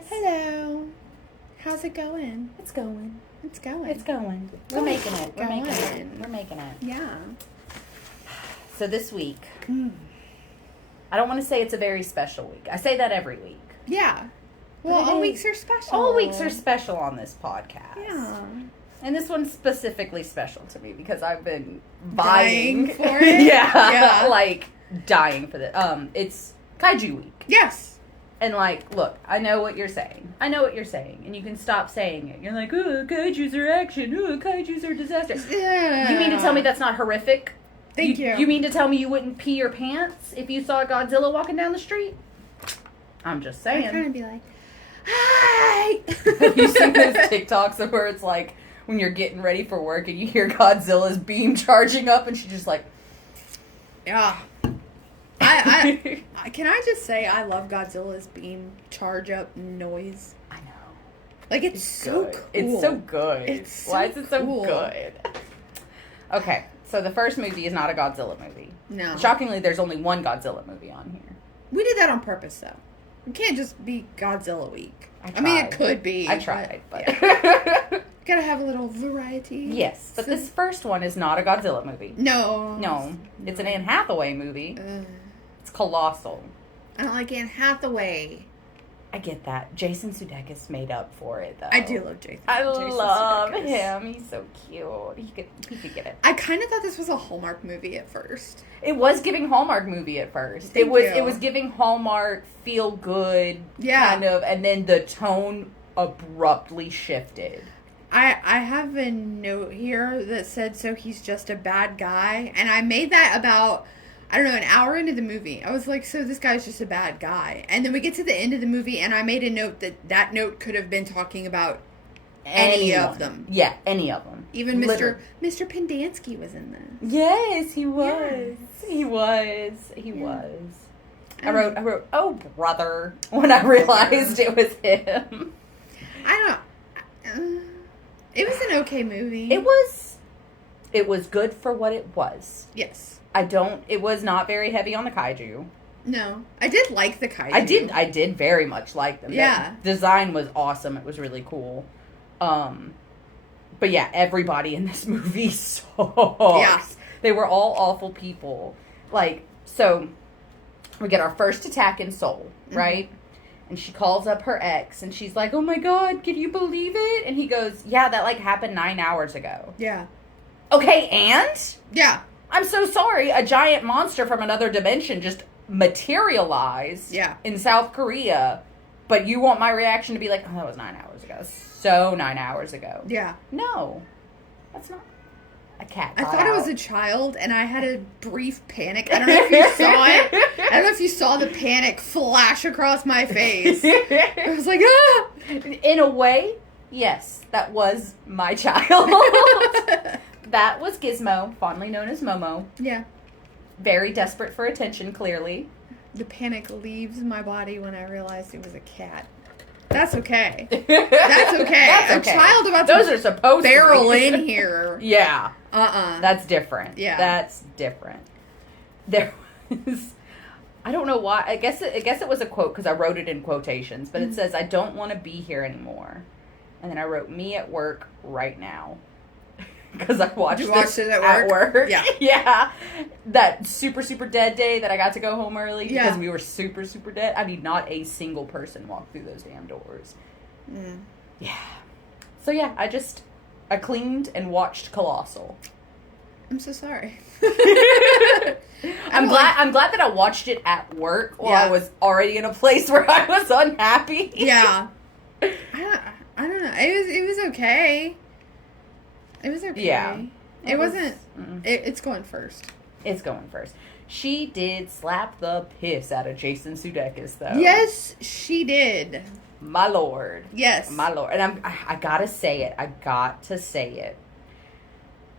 guys. Hello. How's it going? It's going. It's going. It's going. We're making it. We're making it. Going. We're making it. Yeah. So this week, I don't want to say it's a very special week. I say that every week. Yeah. Well, all weeks are special. All weeks are special on this podcast. Yeah. And this one's specifically special to me because I've been Dying vying for it? yeah, like dying for this. It's Kaiju week. Yes. And like, look, I know what you're saying. And you can stop saying it. You're like, oh, kaijus are action. Oh, kaijus are disaster. Yeah. You mean to tell me that's not horrific? Thank you. You mean to tell me you wouldn't pee your pants if you saw Godzilla walking down the street? I'm just saying. I'd kind of be like, hi! Have you seen those TikToks where it's like, when you're getting ready for work and you hear Godzilla's beam charging up and she's just like... Yeah. I can I just say I love Godzilla's beam charge up noise. I know. Like, it's so good. cool. It's so good. It's so Why is it so cool. good? Okay, so the first movie is not a Godzilla movie. No. Shockingly, there's only one Godzilla movie on here. We did that on purpose, though. It can't just be Godzilla week. I mean, it could be. I tried, but... Yeah. Gotta have a little variety. Yes, but this first one is not a Godzilla movie. No. No, it's an Anne Hathaway movie. It's colossal. I don't like Anne Hathaway. I get that. Jason Sudeikis made up for it, though. I do love Jason. I Jason love Sudeikis. him. He's so cute. He could get it. I kind of thought this was a Hallmark movie at first. It was giving Hallmark movie at first. Thank you. It was giving Hallmark feel good, kind of, and then the tone abruptly shifted. I have a note here that said, so he's just a bad guy. And I made that about, I don't know, an hour into the movie. I was like, so this guy's just a bad guy. And then we get to the end of the movie, and I made a note that note could have been talking about any of them. Yeah, any of them. Even Mr. Pendansky was in this. Yes, he was. Yes. He was. He was. I wrote, oh, brother, when I realized it was him. It was an okay movie. It was good for what it was. Yes. It was not very heavy on the kaiju. No. I did like the kaiju. I did very much like them. Yeah. The design was awesome. It was really cool. But yeah, everybody in this movie sucks. Yeah. They were all awful people. Like, so we get our first attack in Seoul, right? And she calls up her ex, and she's like, oh my god, can you believe it? And he goes, yeah, that, like, happened 9 hours ago. Yeah. Okay, and? Yeah. I'm so sorry, a giant monster from another dimension just materialized in South Korea, but you want my reaction to be like, oh, that was 9 hours ago. So 9 hours ago. Yeah. No. That's not... A cat. I thought it was a child, and I had a brief panic. I don't know if you saw it. I don't know if you saw the panic flash across my face. I was like, ah! In a way, yes, that was my child. That was Gizmo, fondly known as Momo. Yeah. Very desperate for attention, clearly. The panic leaves my body when I realized it was a cat. That's okay. That's okay. That's okay. A child about Those to are supposed barrel to be. in here. Yeah. That's different. Yeah. That's different. There was... I don't know why. I guess it was a quote because I wrote it in quotations. But it says, I don't want to be here anymore. And then I wrote, me at work right now. Because I watched it at work? Yeah. Yeah. That super, super dead day that I got to go home early. Yeah. Because we were super, super dead. I mean, not a single person walked through those damn doors. Yeah. So yeah, I cleaned and watched Colossal. I'm so sorry. I'm glad that I watched it at work while I was already in a place where I was unhappy. Yeah. I don't know. It was okay. It was okay. Yeah. It wasn't... It's going first. It's going first. She did slap the piss out of Jason Sudeikis, though. Yes, she did. My lord. Yes. My lord. And I gotta say it. I got to say it.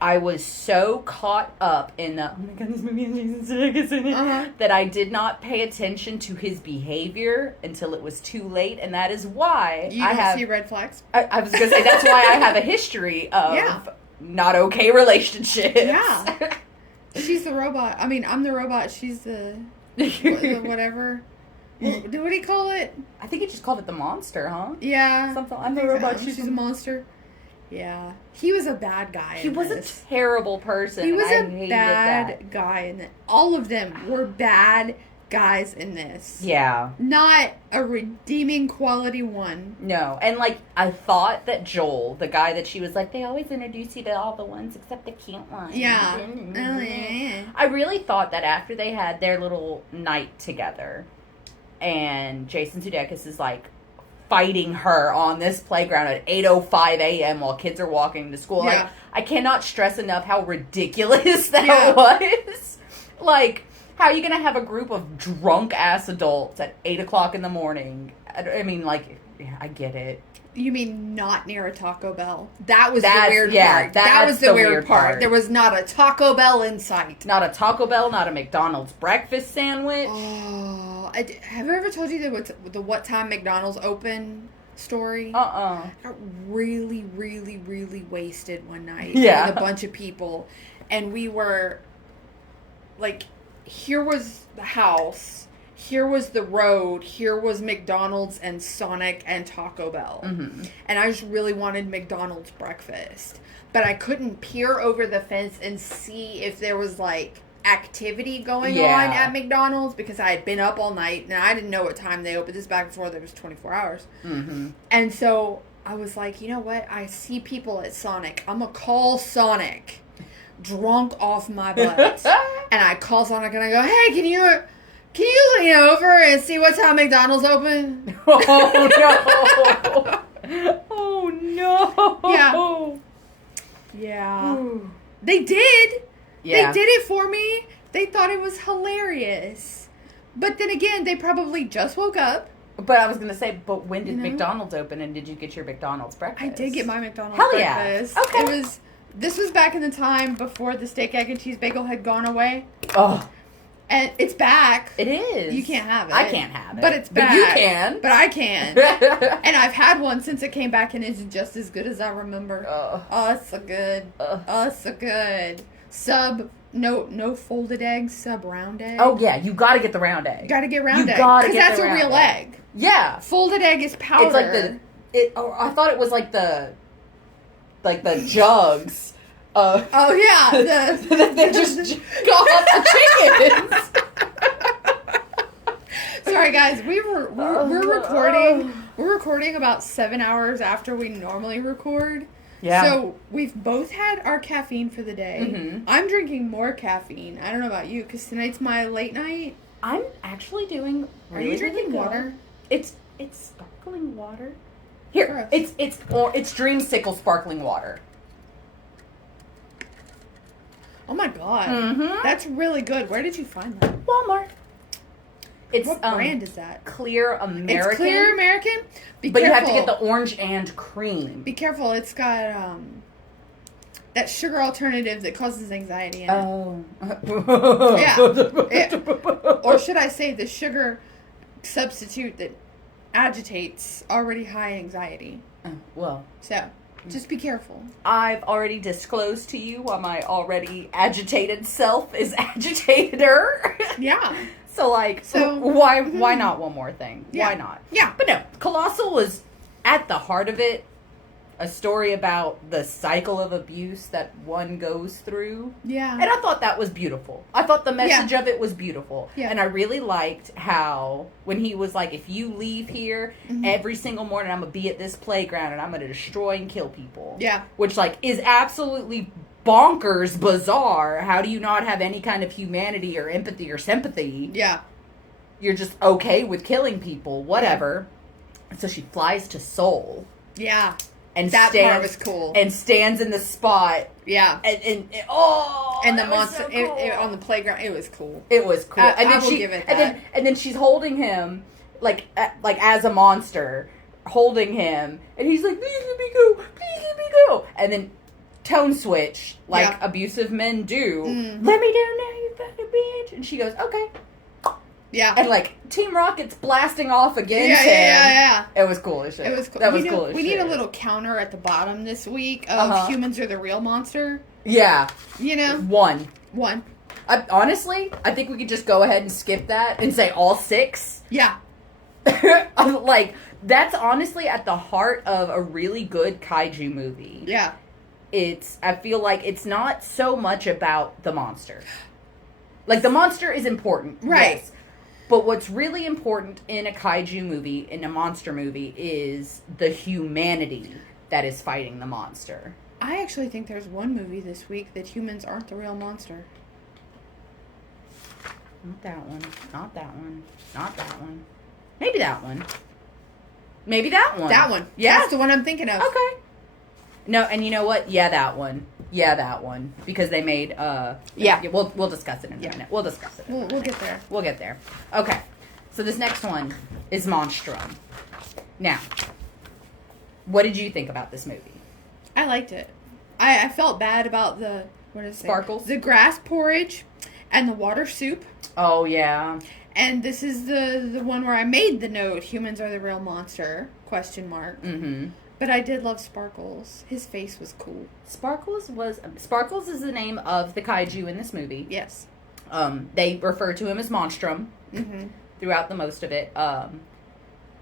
I was so caught up in the, oh my god, this movie has Jason Sudeikis in it, that I did not pay attention to his behavior until it was too late, and that is why you don't see red flags. I was going to say, that's why I have a history of not okay relationships. Yeah. She's the robot. I mean, I'm the robot. She's the whatever. What do you call it? I think he just called it the monster, huh? Yeah. Something. I'm the robot. She's a monster. Yeah. He was a bad guy. He was a terrible person. He was a bad guy. And all of them were bad guys in this. Yeah. Not a redeeming quality one. No. And, like, I thought that Joel, the guy that she was like, they always introduce you to all the ones except the cute ones. Yeah. I really thought that after they had their little night together, and Jason Sudeikis is, like, fighting her on this playground at 8:05 a.m. while kids are walking to school. Yeah. Like, I cannot stress enough how ridiculous that was. Like, how are you going to have a group of drunk-ass adults at 8 o'clock in the morning? I mean, like, yeah, I get it. You mean not near a Taco Bell? That was the weird part. That was the weird part. There was not a Taco Bell in sight. Not a Taco Bell, not a McDonald's breakfast sandwich. Oh, have I ever told you the what time McDonald's open story? I got really, really, really wasted one night. Yeah. With a bunch of people. And we were, like, here was the house. Here was the road. Here was McDonald's and Sonic and Taco Bell. Mm-hmm. And I just really wanted McDonald's breakfast. But I couldn't peer over the fence and see if there was, like, activity going on at McDonald's because I had been up all night and I didn't know what time they opened. This back before there was 24 hours. Mm-hmm. And so I was like, you know what? I see people at Sonic. I'm going to call Sonic. Drunk off my butt. And I call Sonic and I go, hey, can you lean over and see what time McDonald's open? Oh, no. Oh, no. Yeah. They did. Yeah. They did it for me. They thought it was hilarious. But then again, they probably just woke up. But I was going to say, but when did McDonald's open and did you get your McDonald's breakfast? I did get my McDonald's Yeah. breakfast. Okay. This was back in the time before the steak, egg, and cheese bagel had gone away. Oh. And it's back. It is. You can't have it. I can't have it. But it's back. But you can. But I can. And I've had one since it came back and it's just as good as I remember. Oh, it's so good. Oh, it's so good. No folded eggs, sub round egg. Oh, yeah. You got to get the round egg. Got to get round egg. Because that's a real egg. Yeah. Folded egg is powder. It's like I thought it was like the jugs. Oh yeah, they just got off the chickens. Sorry guys, we're recording. We're recording about 7 hours after we normally record. Yeah. So we've both had our caffeine for the day. Mm-hmm. I'm drinking more caffeine. I don't know about you, because tonight's my late night. I'm actually doing. Are you drinking water? It's sparkling water. Here, it's Dreamsicle sparkling water. Oh my god, that's really good. Where did you find that? Walmart. What brand is that? Clear American. It's Clear American. But you have to get the orange and cream. Be careful. It's got that sugar alternative that causes anxiety in it. Oh. Yeah. Or should I say the sugar substitute that agitates already high anxiety. Well. So, just be careful. I've already disclosed to you why my already agitated self is agitator. Yeah. So why not one more thing? Yeah. Why not? Yeah. But no, Colossal was at the heart of it a story about the cycle of abuse that one goes through. Yeah. And I thought that was beautiful. I thought the message of it was beautiful. Yeah. And I really liked how when he was like, if you leave here every single morning, I'm going to be at this playground and I'm going to destroy and kill people. Yeah. Which is absolutely bonkers bizarre. How do you not have any kind of humanity or empathy or sympathy? Yeah. You're just okay with killing people, whatever. And so she flies to Seoul. Yeah. And that part was cool. And stands in the spot. Yeah. And the monster so cool. on the playground. It was cool. It was cool. I will give it that. And then she's holding him like as a monster, holding him, and he's like, "Please let me go, please let me go." And then tone switch like abusive men do. Mm-hmm. Let me down now, you fucking bitch. And she goes, "Okay." Yeah. And Team Rocket's blasting off against him. Yeah. It was cool as shit. It was cool. That was cool as shit. We need a little counter at the bottom this week of humans are the real monster. Yeah. You know? One. Honestly, I think we could just go ahead and skip that and say all 6. Yeah. Like, that's honestly at the heart of a really good kaiju movie. Yeah. I feel like it's not so much about the monster. Like, the monster is important. Right. Yes. But what's really important in a kaiju movie, in a monster movie, is the humanity that is fighting the monster. I actually think there's one movie this week that humans aren't the real monster. Not that one. Not that one. Not that one. Maybe that one. Maybe that one. That one. Yeah. That's the one I'm thinking of. Okay. No, and you know what? Yeah, that one. Yeah, that one. Because they made, Yeah. We'll discuss it in a minute. We'll discuss it. We'll get there. We'll get there. Okay. So this next one is Monstrum. Now, what did you think about this movie? I liked it. I felt bad about Sparkles? The grass porridge and the water soup. Oh, yeah. And this is the one where I made the note, humans are the real monster, ? Mm-hmm. But I did love Sparkles. His face was cool. Sparkles is the name of the kaiju in this movie. Yes. They refer to him as Monstrum Mm-hmm. throughout the most of it.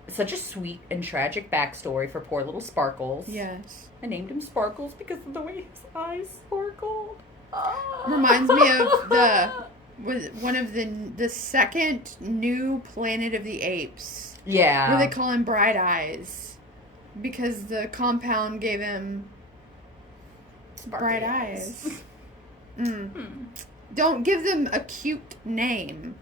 Such a sweet and tragic backstory for poor little Sparkles. Yes. I named him Sparkles because of the way his eyes sparkled. Oh. Reminds me of one of the second new Planet of the Apes. Yeah. Where they call him Bright Eyes. Because the compound gave him bright eyes. Don't give them a cute name.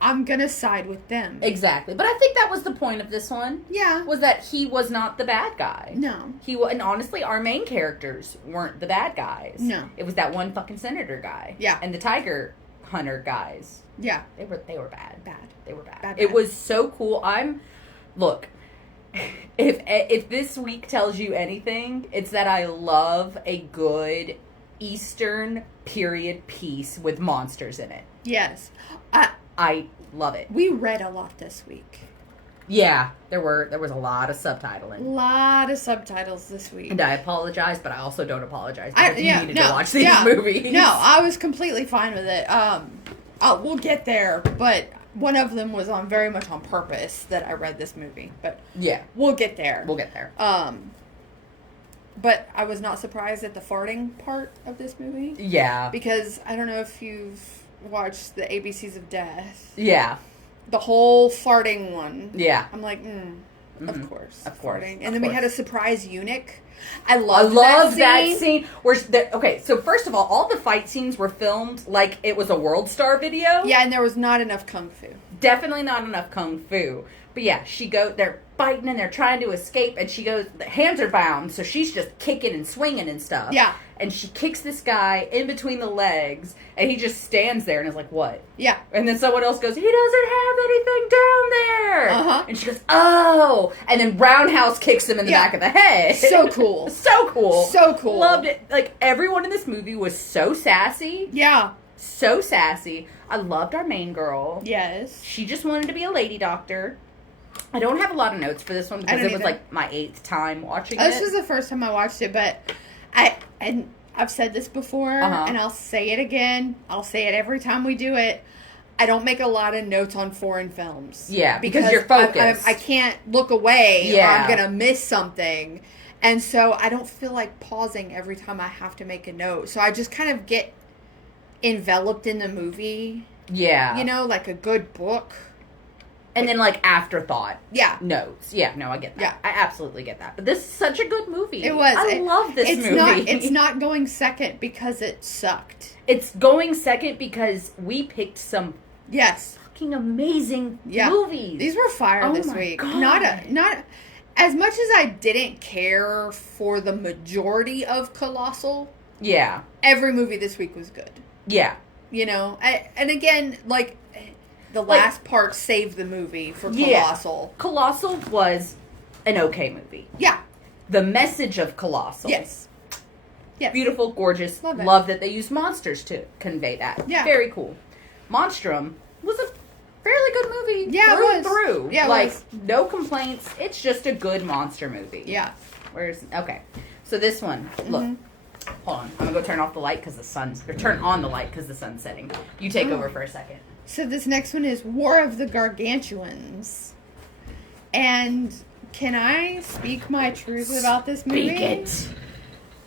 I'm gonna side with them. Exactly. But I think that was the point of this one. Yeah. Was that he was not the bad guy. No. And honestly, our main characters weren't the bad guys. No. It was that one fucking senator guy. Yeah. And the tiger hunter guys. Yeah. They were bad. Bad. They were bad. Bad. It was so cool. Look, if this week tells you anything, it's that I love a good Eastern period piece with monsters in it. Yes. I love it. We read a lot this week. Yeah, there was a lot of subtitling. A lot of subtitles this week. And I apologize, but I also don't apologize because you needed to watch these yeah. movies. No, I was completely fine with it. We'll get there, but one of them was very much on purpose that I read this movie. But yeah, we'll get there. We'll get there. But I was not surprised at the farting part of this movie. Yeah. Because I don't know if you've watched the ABCs of Death. Yeah. The whole farting one. Yeah. I'm like, of course. Of course. Farting. And then we had a surprise eunuch. I loved that scene. Okay, so first of all the fight scenes were filmed like it was a World Star video. Yeah, and there was not enough kung fu. Definitely not enough kung fu. But yeah, they're fighting and they're trying to escape, and she goes, the hands are bound, so she's just kicking and swinging and stuff. Yeah. And she kicks this guy in between the legs, and he just stands there and is like, what? Yeah. And then someone else goes, he doesn't have anything down there. Uh-huh. And she goes, oh. And then Roundhouse kicks him in the back of the head. So cool. So cool. So cool. Loved it. Like, everyone in this movie was so sassy. Yeah. So sassy. I loved our main girl. Yes. She just wanted to be a lady doctor. I don't have a lot of notes for this one because it was like my 8th time watching it. This was the first time I watched it, but I've said this before, and I'll say it again. I'll say it every time we do it. I don't make a lot of notes on foreign films. Yeah, because you're focused. I can't look away or Yeah. I'm going to miss something. And so I don't feel like pausing every time I have to make a note. So I just kind of get enveloped in the movie. Yeah. You know, like a good book. And then, like, afterthought. Yeah. Notes. Yeah, no, I get that. Yeah. I absolutely get that. But this is such a good movie. It was. I love this movie. It's not going second because it sucked. It's going second because we picked some Yes. fucking amazing movies. These were fire this my week. God. Not as much as I didn't care for the majority of Colossal. Yeah. Every movie this week was good. Yeah. You know, and again, like the last part saved the movie for Colossal. Yeah. Colossal was an okay movie. Yeah. The message of Colossal. Yes. Yes. Beautiful, gorgeous. Love it. Love that they used monsters to convey that. Yeah. Very cool. Monstrum was a fairly good movie. Yeah, through it and was. through. Yeah, it like, was. no complaints. It's just a good monster movie. Yeah. Okay. So this one, look. Hold on. I'm going to go turn off the light because the sun's... Or turn on the light because the sun's setting. You take over for a second. So this next one is War of the Gargantuans. And can I speak my truth about this movie? Speak it.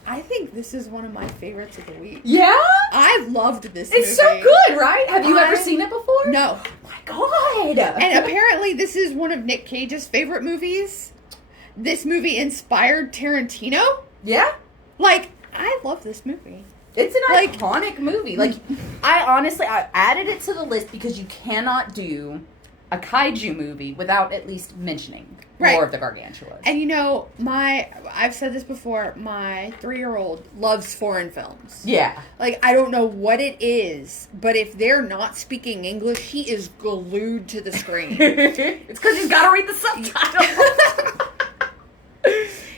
I think this is one of my favorites of the week. Yeah? I loved this movie. It's so good, right? Have you ever seen it before? No. Oh my God. And apparently this is one of Nick Cage's favorite movies. This movie inspired Tarantino. Yeah? Like, I love this movie. It's an iconic movie. Like, I added it to the list because you cannot do a kaiju movie without at least mentioning more of the gargantulas. And you know, I've said this before, my 3-year-old loves foreign films. Yeah. Like, I don't know what it is, but if they're not speaking English, he is glued to the screen. It's because he's got to read the subtitles.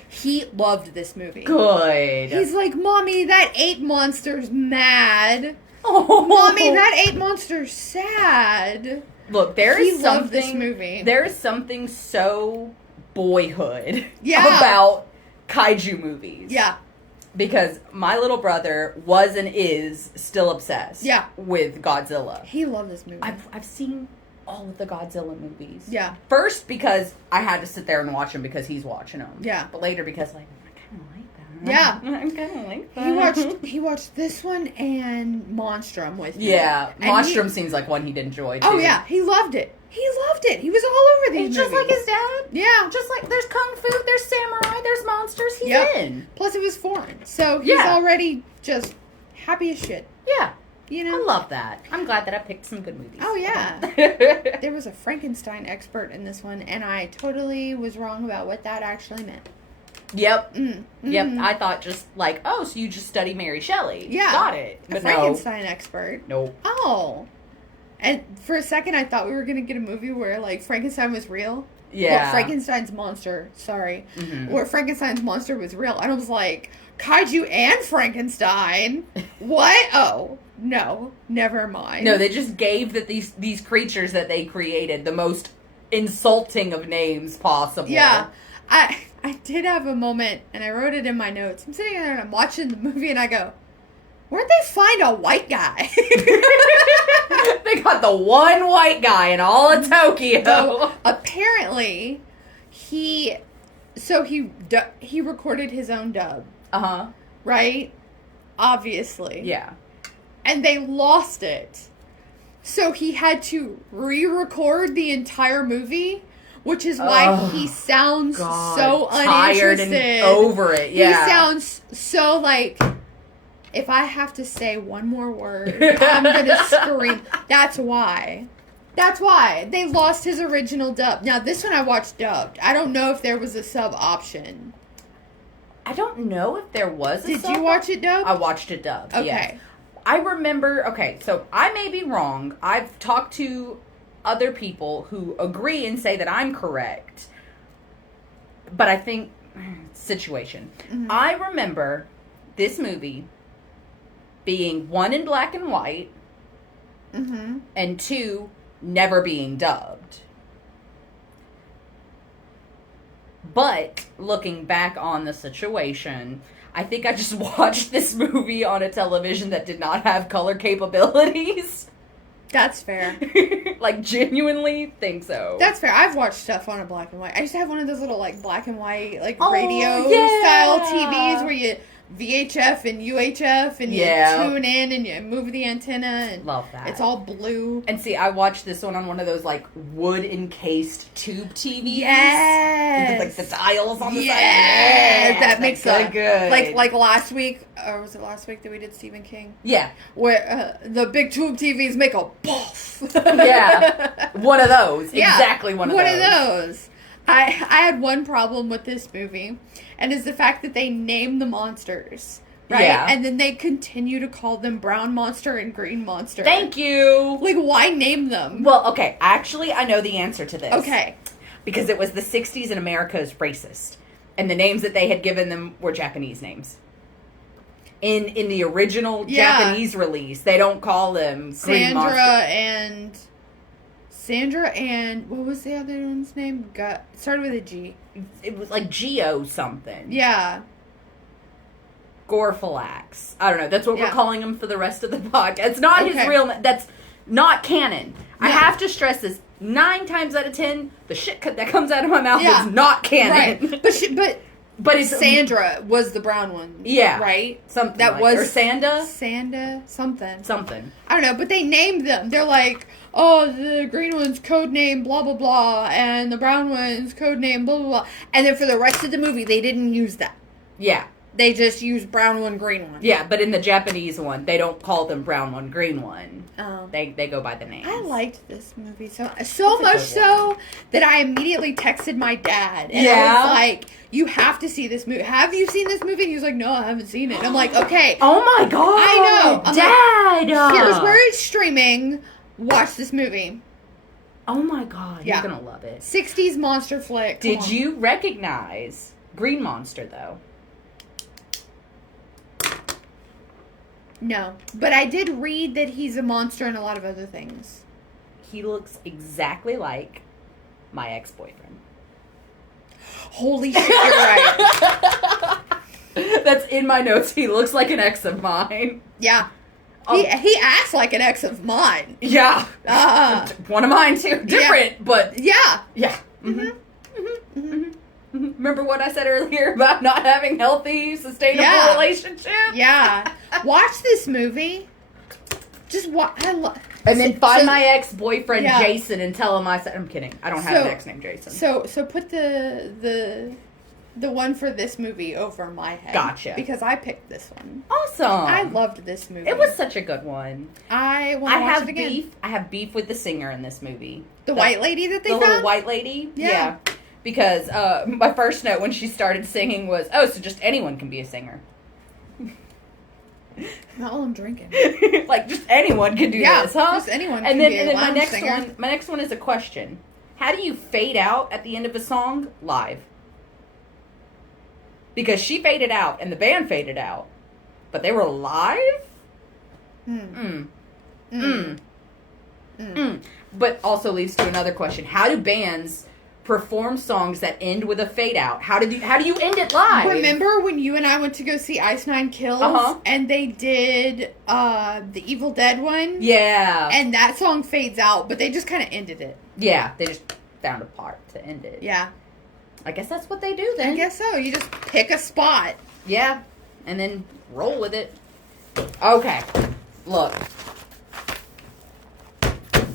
He loved this movie. Good. He's like, Mommy, that ape monster's mad. Oh. Mommy, that ape monster's sad. Look, there is something. Loved this movie. There is something so boyhood Yeah. about kaiju movies. Yeah. Because my little brother was and is still obsessed with Godzilla. He loved this movie. I've seen all of the Godzilla movies. Yeah. First because I had to sit there and watch them because he's watching them. Yeah. But later because like I kind of like that. Yeah. I kind of like that. He watched this one and Monstrum with me. Yeah. And Monstrum seems like one he'd enjoy too. Oh yeah, he loved it. He loved it. He was all over these He's movies. just like his dad. Yeah. Just like there's kung fu, there's samurai, there's monsters. He's in. Plus it was foreign. So he's already just happy as shit. Yeah. You know? I love that. I'm glad that I picked some good movies. Oh, yeah. There was a Frankenstein expert in this one, and I totally was wrong about what that actually meant. Yep. Mm-hmm. Yep. I thought just like, oh, so you just study Mary Shelley. Yeah. Got it. A Frankenstein expert. Nope. Oh. And for a second, I thought we were going to get a movie where, like, Frankenstein was real. Yeah. Well, Frankenstein's monster. Sorry. Mm-hmm. Where Frankenstein's monster was real. And I was like, Kaiju and Frankenstein? What? Oh. No, never mind. No, they just gave these creatures that they created the most insulting of names possible. Yeah. I did have a moment, and I wrote it in my notes. I'm sitting there and I'm watching the movie, and I go, where'd they find a white guy? They got the one white guy in all of Tokyo. So, apparently, he recorded his own dub. Uh-huh. Right? Obviously. Yeah. And they lost it. So he had to re-record the entire movie, which is why he sounds so tired uninterested. And over it, yeah. He sounds so like, if I have to say one more word, I'm going to scream. That's why. That's why. They lost his original dub. Now, this one I watched dubbed. I don't know if there was a sub option. I don't know if there was a sub. Did you watch it dubbed? I watched it dubbed, okay. Yes. I remember, so I may be wrong. I've talked to other people who agree and say that I'm correct. But I think, situation. Mm-hmm. I remember this movie being 1 in black and white, and 2, never being dubbed. But, looking back on the situation, I think I just watched this movie on a television that did not have color capabilities. That's fair. Like, genuinely think so. That's fair. I've watched stuff on a black and white. I used to have one of those little, like, black and white, like, radio radio-style TVs where you VHF and UHF and you tune in and you move the antenna. And love that. It's all blue. And see, I watched this one on one of those, like, wood-encased tube TVs. Yes. With, like, the dials on the side. Yes. That makes so good. Like last week, or was it last week that we did Stephen King? Yeah. Where the big tube TVs make a poof. Yeah. One of those. Yeah. Exactly one of those. One of those. I had one problem with this movie, and is the fact that they name the monsters, right? Yeah. And then they continue to call them brown monster and green monster. Thank you. Like, why name them? Well, okay, actually, I know the answer to this. Okay. Because it was the 60s and America is racist. And the names that they had given them were Japanese names. In the original Japanese release, they don't call them green monster. Sandra and what was the other one's name? Started with a G. It was like Geo something. Yeah. Gorfalax. I don't know. That's what we're calling him for the rest of the podcast. It's not his real name. That's not canon. No. I have to stress this. 9 times out of 10, the shit that comes out of my mouth Yeah. is not canon. Right. But it's Sandra was the brown one. Yeah. Right? Something that like, was or Sanda? Sanda something. Something. I don't know, but they named them. They're like, oh, the green one's code name blah blah blah, and the brown one's code name blah blah blah. And then for the rest of the movie, they didn't use that. Yeah. They just used brown one, green one. Yeah, but in the Japanese one, they don't call them brown one, green one. Oh. They go by the names. I liked this movie so much good so that I immediately texted my dad. And I Yeah? was like, you have to see this movie. Have you seen this movie? And he was like, no, I haven't seen it. And I'm like, okay. Oh my god! I know. I'm Dad! Here's where it's streaming. Watch this movie. Oh my god, Yeah. you're gonna love it. 60s monster flick. Come Did on. you recognize Green Monster, though? No. But I did read that he's a monster and a lot of other things. He looks exactly like my ex-boyfriend. Holy shit, you're right. That's in my notes. He looks like an ex of mine. Yeah. Oh. He acts like an ex of mine. Yeah. One of mine, too. Different, but... Yeah. Yeah. Remember what I said earlier about not having healthy, sustainable relationships? Yeah. Watch this movie. Just watch. And then find my ex-boyfriend Jason and tell him I said... I'm kidding. I don't have an ex named Jason. So put the one for this movie over my head. Gotcha. Because I picked this one. Awesome. I loved this movie. It was such a good one. I want to watch it again. Beef. I have beef with the singer in this movie. The white lady that they found? The little white lady? Yeah. Because my first note when she started singing was, oh, so just anyone can be a singer. Not while I'm drinking. Like, just anyone can do this, huh? Just anyone and can then, be and a then lounge my next one is a question. How do you fade out at the end of a song live? Because she faded out and the band faded out. But they were live? But also leads to another question. How do bands perform songs that end with a fade out? How do you end it live? Remember when you and I went to go see Ice Nine Kills and they did the Evil Dead one? Yeah. And that song fades out, but they just kind of ended it. Yeah, they just found a part to end it. Yeah. I guess that's what they do then. I guess so. You just pick a spot. Yeah. And then roll with it. Okay. Look.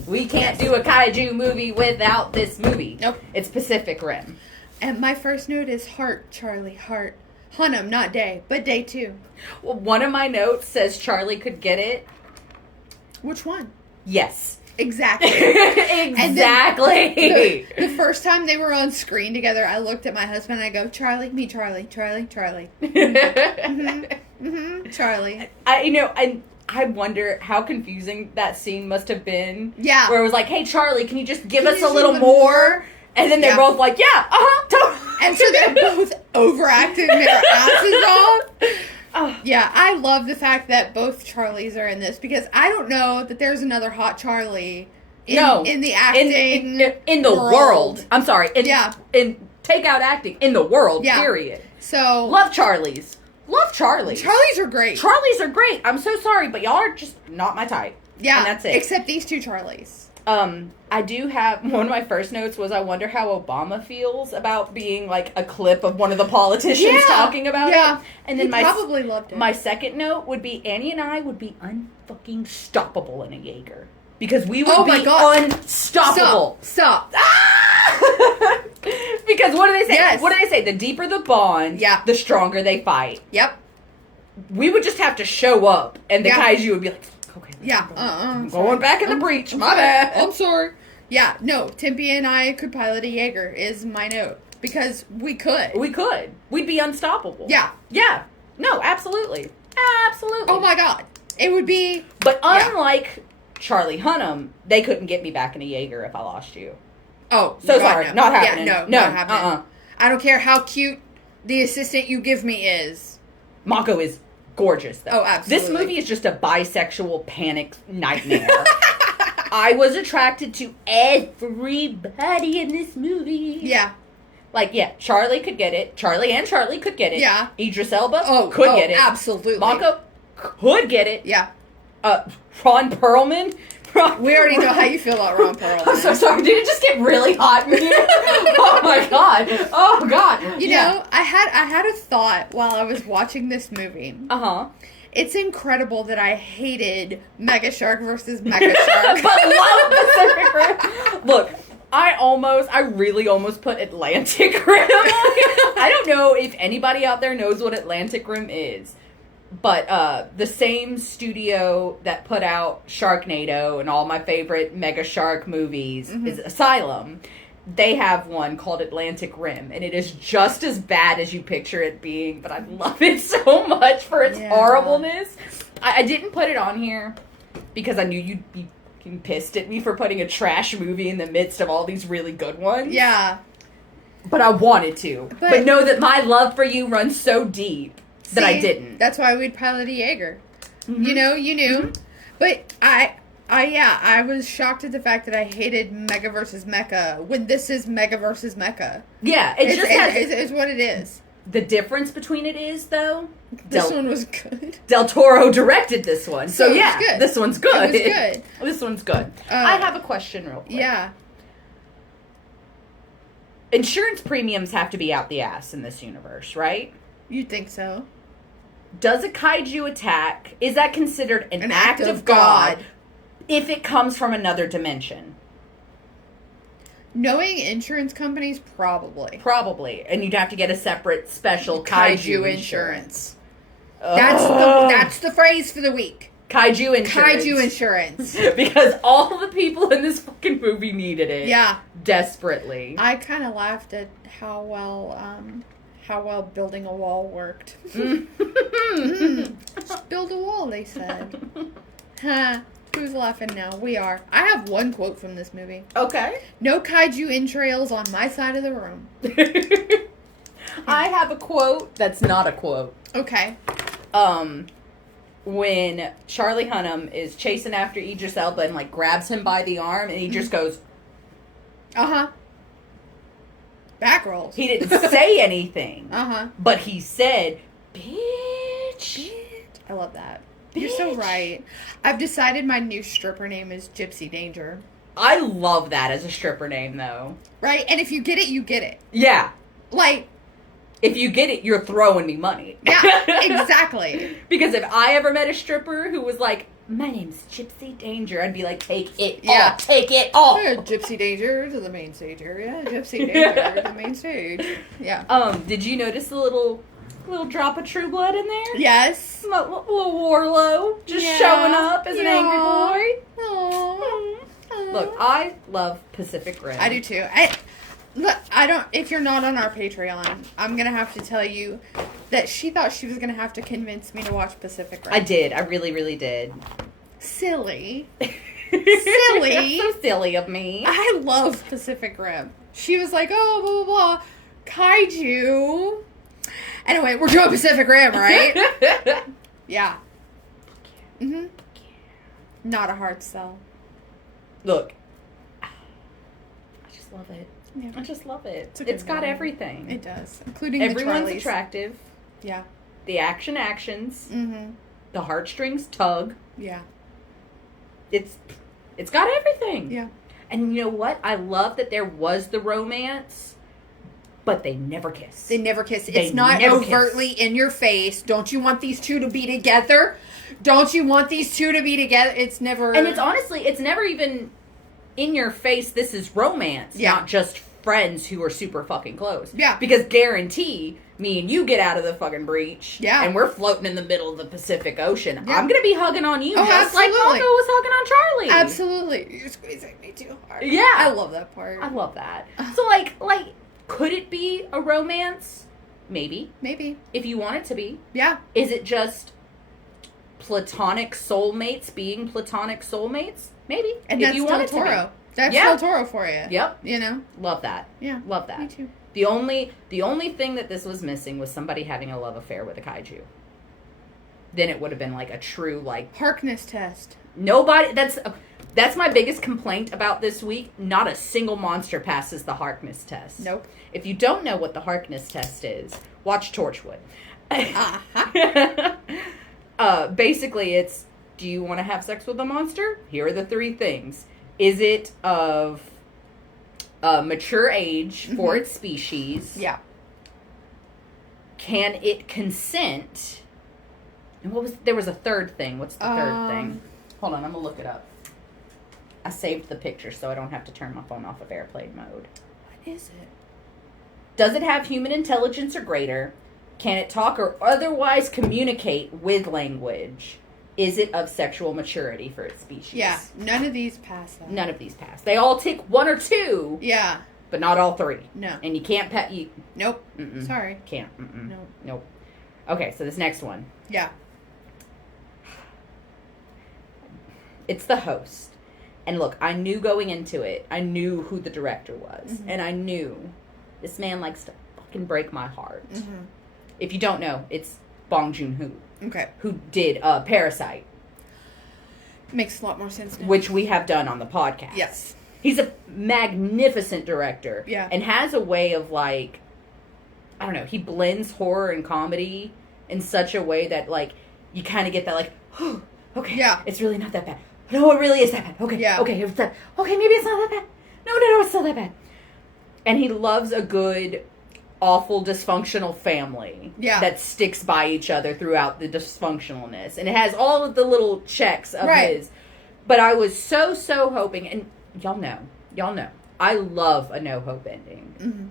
We can't do a kaiju movie without this movie. Nope. It's Pacific Rim. And my first note is heart, Charlie, heart. Hunnam, not day, but day 2. Well, one of my notes says Charlie could get it. Which one? Yes. Exactly. Exactly. The first time they were on screen together, I looked at my husband and I go, Charlie, me, Charlie, Charlie, Charlie. Charlie. I wonder how confusing that scene must have been. Yeah. Where it was like, hey, Charlie, can you just give us a little more? And then they're both like, yeah, totally. And so they're both overacting their asses off. Oh. Yeah, I love the fact that both Charlies are in this because I don't know that there's another hot Charlie in the acting in the world. I'm sorry. In take out acting in the world, period. So love Charlies. Love Charlies. Charlies are great. Charlies are great. I'm so sorry, but y'all are just not my type. Yeah. And that's it. Except these two Charlies. I do have, one of my first notes was, I wonder how Obama feels about being, like, a clip of one of the politicians talking about it. And then he probably loved it. My second note would be, Annie and I would be unfucking stoppable in a Jaeger. Because we would be unstoppable. Stop. Because what do they say? Yes. What do they say? The deeper the bond, the stronger they fight. Yep. We would just have to show up, and the kaiju would be like, okay. Yeah. I'm going back in the breach. My bad. I'm sorry. Yeah. No. Tempe and I could pilot a Jaeger. Is my note because we could. We could. We'd be unstoppable. Yeah. Yeah. No. Absolutely. Absolutely. Oh my god. It would be. But unlike Charlie Hunnam, they couldn't get me back in a Jaeger if I lost you. Oh. So sorry. No. Not happening. Yeah. No. Not happening. I don't care how cute the assistant you give me is. Mako is gorgeous, though. Oh, absolutely. This movie is just a bisexual panic nightmare. I was attracted to everybody in this movie. Yeah. Like, Charlie could get it. Charlie and Charlie could get it. Yeah. Idris Elba could get it. Absolutely. Mako could get it. Yeah. Ron Perlman We already know how you feel about Ron Perlman. I'm so sorry. Did it just get really hot in here? Oh my god. Oh god. You know, I had a thought while I was watching this movie. Uh-huh. It's incredible that I hated Mega Shark versus Mega Shark. But love Pacific Rim. Look, I really almost put Atlantic Rim. I don't know if anybody out there knows what Atlantic Rim is. But the same studio that put out Sharknado and all my favorite Mega Shark movies is Asylum. They have one called Atlantic Rim, and it is just as bad as you picture it being, but I love it so much for its horribleness. I didn't put it on here because I knew you'd be pissed at me for putting a trash movie in the midst of all these really good ones. Yeah. But I wanted to. But know that my love for you runs so deep. That I didn't. That's why we'd pilot a Jaeger. You know, you knew. But I was shocked at the fact that I hated Mega versus Mecha when this is Mega versus Mecha. Yeah, it's what it is. The difference between it is, though, this one was good. Del Toro directed this one. So yeah, good. This one's good. It was good. This one's good. I have a question real quick. Yeah. Insurance premiums have to be out the ass in this universe, right? You'd think so. Does a kaiju attack, is that considered an act of God if it comes from another dimension? Knowing insurance companies, probably. Probably. And you'd have to get a separate special kaiju insurance. That's the phrase for the week. Kaiju insurance. Kaiju insurance. Because all the people in this fucking movie needed it. Yeah. Desperately. I kind of laughed at how well building a wall worked. Just build a wall, they said. Huh. Who's laughing now? We are. I have one quote from this movie. Okay. No kaiju entrails on my side of the room. I have a quote that's not a quote. Okay. When Charlie Hunnam is chasing after Idris Elba and, like, grabs him by the arm and he just goes... Uh-huh. Back rolls. He didn't say anything. Uh-huh. But he said, bitch. I love that. Bitch. You're so right. I've decided my new stripper name is Gypsy Danger. I love that as a stripper name, though. Right? And if you get it, you get it. Yeah. Like... If you get it, you're throwing me money. Yeah, exactly. Because if I ever met a stripper who was like, my name's Gypsy Danger, I'd be like, take it all. Take it all. Yeah, Gypsy Danger to the main stage area. Gypsy Danger to the main stage. Yeah. Did you notice a little drop of True Blood in there? Yes. A little Warlow just showing up as an angry boy. Aww. Look, I love Pacific Rim. I do too. I don't. If you're not on our Patreon, I'm gonna have to tell you that she thought she was gonna have to convince me to watch Pacific Rim. I did. I really, really did. Silly. Silly. So silly of me. I love Pacific Rim. She was like, oh, blah, blah, blah. Kaiju. Anyway, we're doing Pacific Rim, right? Yeah. Mm-hmm. Not a hard sell. Look. I just love it. Yeah. I just love it. It's got everything. It does. Including everyone's the attractive. Yeah. The actions. Mm-hmm. The heartstrings tug. Yeah. It's got everything. Yeah. And you know what? I love that there was the romance, but they never kiss. They never kiss. It's not overtly in your face. Don't you want these two to be together? Don't you want these two to be together? It's never... And it's honestly, it's never even in your face, this is romance. Yeah. Not just friends who are super fucking close. Yeah. Because guarantee, me and you get out of the fucking breach. Yeah. And we're floating in the middle of the Pacific Ocean. Yeah. I'm going to be hugging on you Oh, just like absolutely. Marco was hugging on Charlie. Absolutely. You're squeezing me too hard. Yeah. I love that part. I love that. So, like, could it be a romance? Maybe. Maybe. If you want it to be. Yeah. Is it just platonic soulmates being platonic soulmates? Maybe. And if that's you Del want it to Toro. be. That's Yeah. Del Toro for you. Yep. You know? Love that. Yeah. Love that. Me too. The only thing that this was missing was somebody having a love affair with a kaiju. Then it would have been like a true Harkness test. nobody. That's my biggest complaint about this week. Not a single monster passes the Harkness test. Nope. If you don't know what the Harkness test is, watch Torchwood. Uh-huh. Basically, it's Do you want to have sex with a monster? Here are the 3 things. Is it of mature age for its species? Yeah. Can it consent? And there was a third thing. What's the third thing? Hold on, I'm going to look it up. I saved the picture so I don't have to turn my phone off of airplane mode. What is it? Does it have human intelligence or greater? Can it talk or otherwise communicate with language? Is it of sexual maturity for its species? Yeah, none of these pass that. None of these pass. They all tick 1 or 2. Yeah. But not all 3. No. And you can't pet you. Nope. Mm-mm. Sorry. Can't. Mm-mm. Nope. Nope. Okay, so this next one. Yeah. It's the host. And look, I knew going into it, I knew who the director was. Mm-hmm. And I knew this man likes to fucking break my heart. Mm-hmm. If you don't know, it's Bong Joon-ho. Okay. Who did Parasite. Makes a lot more sense now. Which we have done on the podcast. Yes. He's a magnificent director. Yeah. And has a way of, like, I don't know, he blends horror and comedy in such a way that, like, you kind of get that, like, oh, okay. Yeah. It's really not that bad. No, it really is that bad. Okay. Yeah. Okay, it's that. Okay, maybe it's not that bad. No, it's not that bad. And he loves a good, awful, dysfunctional family. Yeah. That sticks by each other throughout the dysfunctionalness. And it has all of the little checks of his. But I was so hoping, and y'all know, I love a no hope ending. Mm-hmm.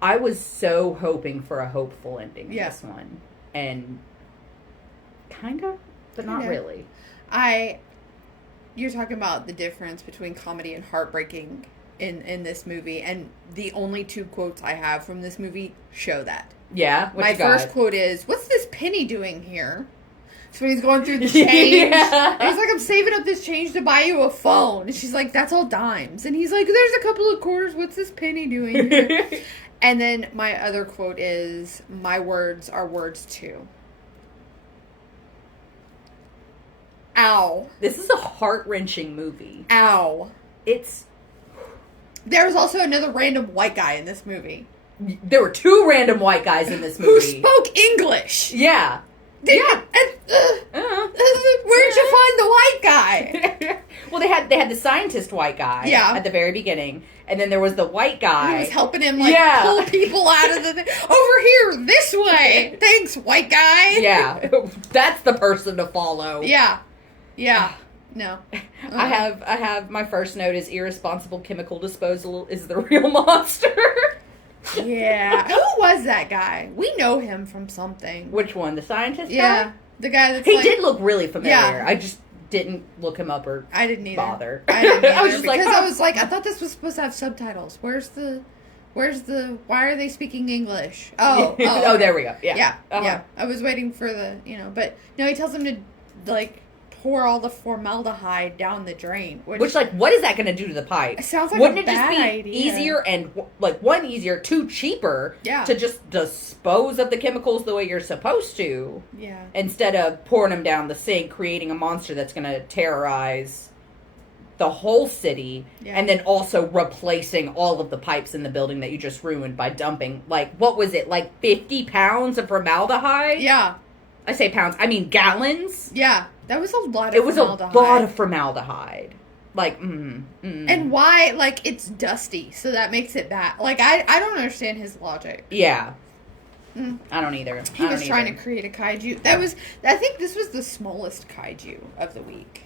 I was so hoping for a hopeful ending in this one. And kind of, but not really. You're talking about the difference between comedy and heartbreaking in this movie, and the only 2 quotes I have from this movie show that. Yeah? My first quote is, "What's this penny doing here?" So when he's going through the change, and he's like, "I'm saving up this change to buy you a phone." And she's like, "That's all dimes." And he's like, "There's a couple of quarters. What's this penny doing here?" And then my other quote is, "My words are words too." Ow. This is a heart-wrenching movie. Ow. There's also another random white guy in this movie. There were 2 random white guys in this movie. Who spoke English. Yeah. Where'd you find the white guy? Well, they had the scientist white guy at the very beginning. And then there was the white guy. He was helping him, pull people out of the thing. Over here, this way. Thanks, white guy. Yeah. That's the person to follow. Yeah. Yeah. No. I have my first note is irresponsible chemical disposal is the real monster. Yeah. Who was that guy? We know him from something. Which one? The scientist guy? Yeah. The guy that's He did look really familiar. Yeah. I just didn't look him up or I didn't either. bother. I didn't either. I was just because like, I was like, I thought this was supposed to have subtitles. Where's the why are they speaking English? Oh, oh, there we go. Yeah. Yeah. Uh-huh. Yeah. I was waiting for the, but no, he tells him to, pour all the formaldehyde down the drain. Which what is that going to do to the pipe? It sounds like Wouldn't a bad it just be easier and, 2, cheaper to just dispose of the chemicals the way you're supposed to? Yeah. Instead of pouring them down the sink, creating a monster that's going to terrorize the whole city, and then also replacing all of the pipes in the building that you just ruined by dumping, what was it, 50 pounds of formaldehyde? Yeah. I say pounds, I mean gallons. Yeah. That was a lot of It was formaldehyde. a lot of formaldehyde. And why, it's dusty, so that makes it bad. I don't understand his logic. Yeah. I don't either. He was trying to create a kaiju. I think this was the smallest kaiju of the week.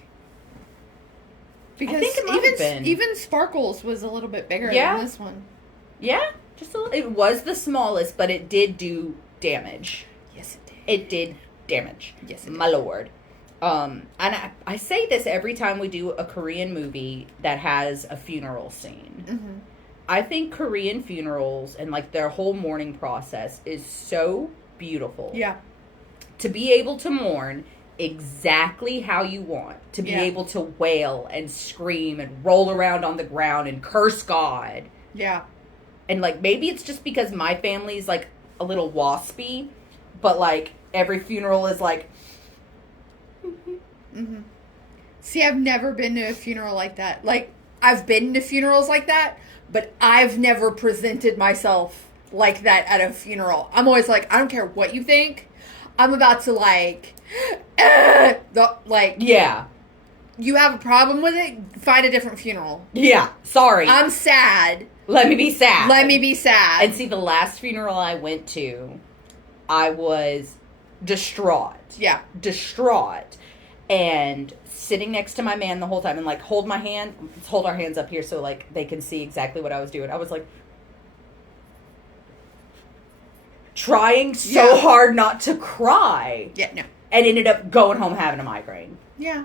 Because I think it might have been. Even Sparkles was a little bit bigger than this one. Yeah, just a little. It was the smallest, but it did do damage. Yes, it did. It did damage. Yes, it did. My lord. And I say this every time we do a Korean movie that has a funeral scene. Mm-hmm. I think Korean funerals and their whole mourning process is so beautiful. Yeah. To be able to mourn exactly how you want. To be able to wail and scream and roll around on the ground and curse God. Yeah. And maybe it's just because my family's a little waspy, but every funeral is Mm-hmm. See, I've never been to a funeral like that. I've been to funerals like that, but I've never presented myself like that at a funeral. I'm always I don't care what you think. I'm about to like, Yeah. You have a problem with it? Find a different funeral. Yeah. Sorry. I'm sad. Let me be sad. Let me be sad. And see, the last funeral I went to, I was distraught. Yeah. Distraught. And sitting next to my man the whole time and like, hold my hand, let's hold our hands up here so like they can see exactly what I was doing. I was like, trying so hard not to cry. Yeah, no. And ended up going home having a migraine. Yeah.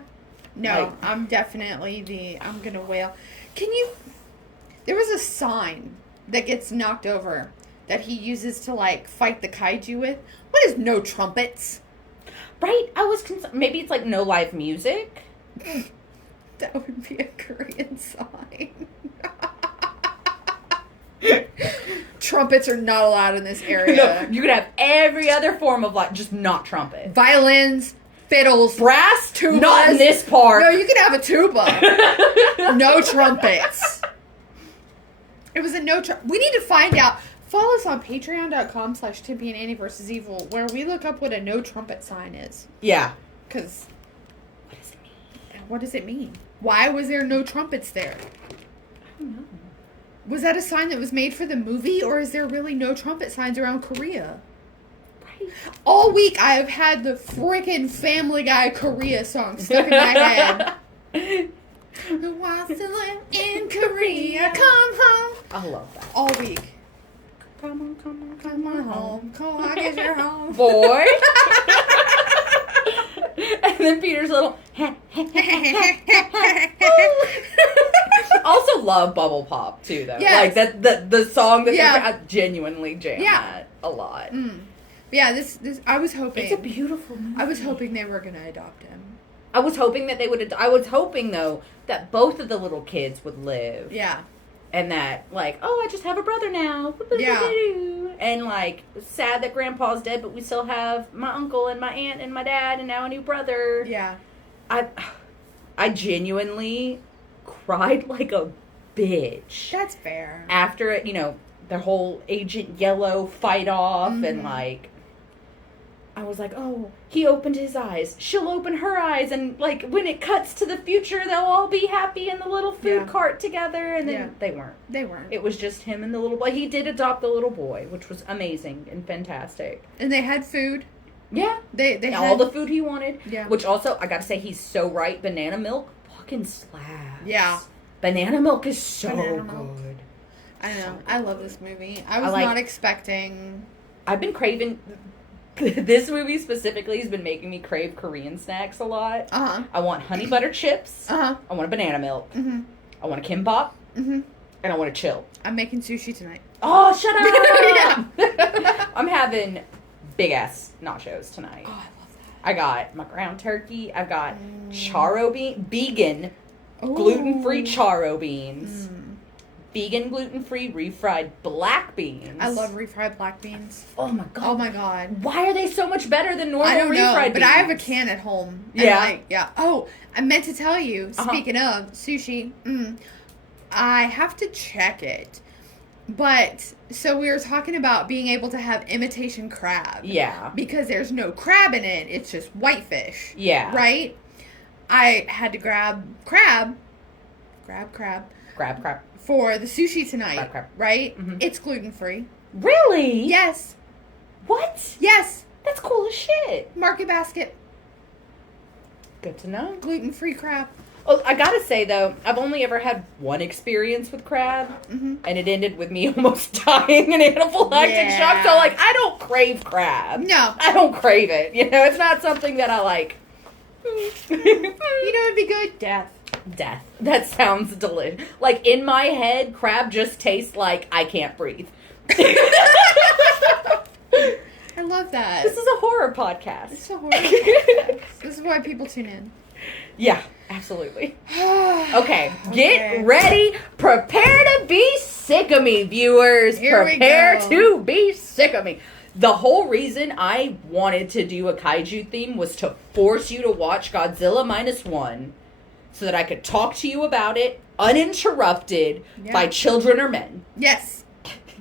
No, I'm definitely I'm gonna wail. There was a sign that gets knocked over that he uses to, like, fight the kaiju with. What is no trumpets? Right? I was maybe it's like no live music. That would be a Korean sign. Trumpets are not allowed in this area. No, you could have every other form of like, just not trumpet. Violins, fiddles, brass, tubas. Not in this part. No, you could have a tuba. No trumpets. It was a no trumpet. We need to find out. Follow us on patreon.com/Tippy and Annie vs. Evil, where we look up what a no trumpet sign is. Yeah. Because, what does it mean? Why was there no trumpets there? I don't know. Was that a sign that was made for the movie, or is there really no trumpet signs around Korea? Right. All week I have had the frickin' Family Guy Korea song stuck in my head. Who wants to live in Korea? Come home. I love that. All week. Come Come on home. Come on, get your home. Boy. And then Peter's little. Also love Bubble Pop too, though. Yes. Like the song that Yeah. I genuinely jam that a lot. Yeah, this I was hoping. It's a beautiful movie. I was hoping they were gonna adopt him. I was hoping that they would. I was hoping though that both of the little kids would live. Yeah. And that, like, oh, I just have a brother now. Yeah. And, like, sad that Grandpa's dead, but we still have my uncle and my aunt and my dad and now a new brother. Yeah. I genuinely cried like a bitch. That's fair. After it, the whole Agent Yellow fight off and, like, I was like, oh, he opened his eyes. She'll open her eyes. And, like, when it cuts to the future, they'll all be happy in the little food cart together. And then they weren't. They weren't. It was just him and the little boy. He did adopt the little boy, which was amazing and fantastic. And they had food. Yeah. They had had all the food he wanted. Yeah. Which also, I gotta say, he's so right. Banana milk fucking slaps. Yeah. Banana milk is so Milk. good. I know. I love this movie. I was not expecting. I've been craving. This movie specifically has been making me crave Korean snacks a lot. Uh-huh. I want honey butter chips. Uh-huh. I want a banana milk. Mm-hmm. I want a kimbap. Mm-hmm. And I want a chill. I'm making sushi tonight. Oh, shut up! Yeah. I'm having big-ass nachos tonight. Oh, I love that. I got my ground turkey. I've got charo vegan, gluten-free charo beans. Vegan, gluten-free, refried black beans. I love refried black beans. Oh my god. Oh my god. Why are they so much better than normal I don't know, refried but beans? I have a can at home. Yeah. Yeah. Oh, I meant to tell you, speaking of sushi, I have to check it. But, so we were talking about being able to have imitation crab. Yeah. Because there's no crab in it. It's just whitefish. Yeah. Right? I had to grab crab. Crab. For the sushi tonight. Crab. Right? Mm-hmm. It's gluten-free. Really? Yes. What? Yes. That's cool as shit. Market Basket. Good to know. Gluten-free crab. Oh, I gotta say, though, I've only ever had one experience with crab, and it ended with me almost dying in anaphylactic shock, so, like, I don't crave crab. No. I don't crave it. It's not something that I like. It'd be good. Death. That sounds delicious. Like, in my head, crab just tastes like I can't breathe. I love that. This is a horror podcast. It's a horror podcast. This is why people tune in. Yeah, absolutely. Okay, get ready. Prepare to be sick of me, viewers. Prepare to be sick of me. The whole reason I wanted to do a kaiju theme was to force you to watch Godzilla -1 so that I could talk to you about it uninterrupted by children or men. Yes.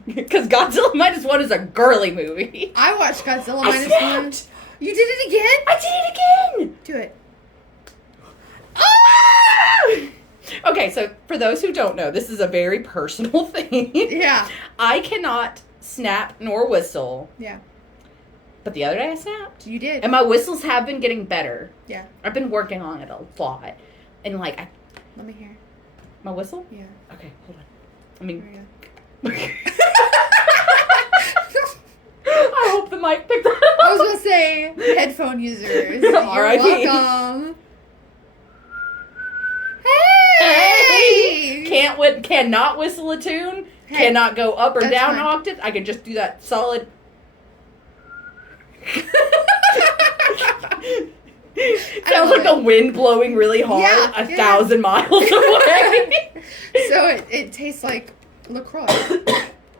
Because Godzilla -1 is a girly movie. I watched Godzilla I -1. You did it again? I did it again! Do it. Ah! Okay, so for those who don't know, this is a very personal thing. Yeah. I cannot snap nor whistle. Yeah. But the other day I snapped. You did. And my whistles have been getting better. Yeah. I've been working on it a lot. And like, Let me hear. My whistle? Yeah. Okay, hold on. I mean... There you I hope the mic picked that up. I was going to say, headphone users, you're welcome. Hey! Cannot whistle a tune. Hey, cannot go up or down fine. octave. I can just do that solid. Sounds like the wind blowing really hard, Yeah, 1,000 miles away. So it tastes like LaCroix.